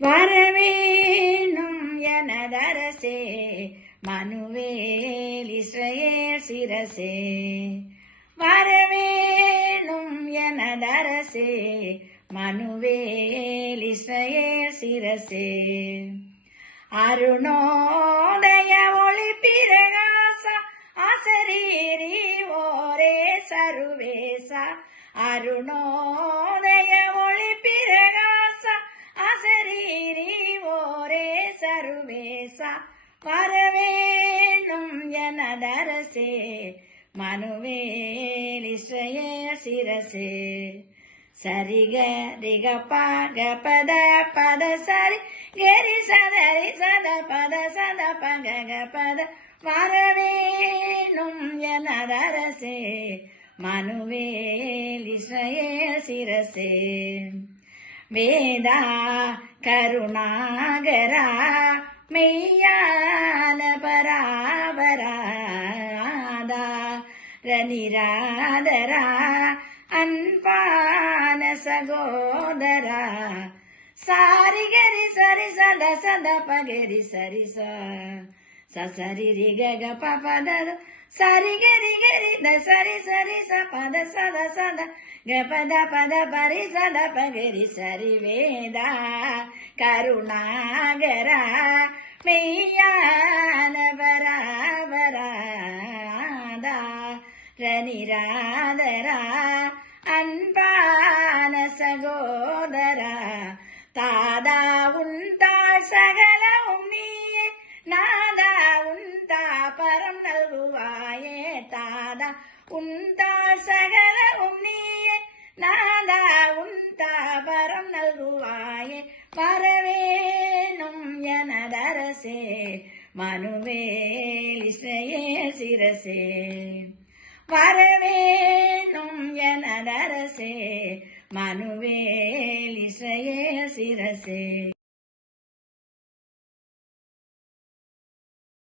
வரவேணும் எனதரசே மனுவேல் இஸ்ரவேல் சிரசே. வரவேணும் எனதரசே மனுவேல் இஸ்ரவேல் சிரசே. அருணோதய ஒளி பிரகாச அசரீரி ஓரே சருவேச. அருணோதய ஒளி பிரகாச அசரீரி ஓரே சருவேச. வரவேணும் எனதரசே மனுவேல் இஸ்ரவேல் சிரசே. சரிக ரிக பக பத பத சரி கரி சதரி சத பத சத பக பத. வரவேணும் எனதரசே மனுவேல் இஸ்ரவேல் சிரசே. வேதா கருணாகரா மெய்யான பராபராதா ரனிராதரா அன்பான சகோதரா. சாரி கரி சரி சத சத பகரி சரி சரி ரி க பத சரி கரி கரி த சரி சரி ச பத சத சத க பத பத பரி சத பகரி சரி. வேதா கருணாகரா மெய்யான பராபராதா ரனிராதரா அன்பான சகோதரா. தாதா உண்டாள் சகலமும் நீயே நாதா உண்டா பரம் நல்குவாயே. தாதா உண்டாள் சகலமும் நீயே நாதா உண்டா பரம் நல்குவாயே. வரவேணும் எனதரசே மனுவேல் இஸ்ரவேல் சிரசே. வரவேணும் எனதரசே மனுவேல் இஸ்ரவேல் சிரசே.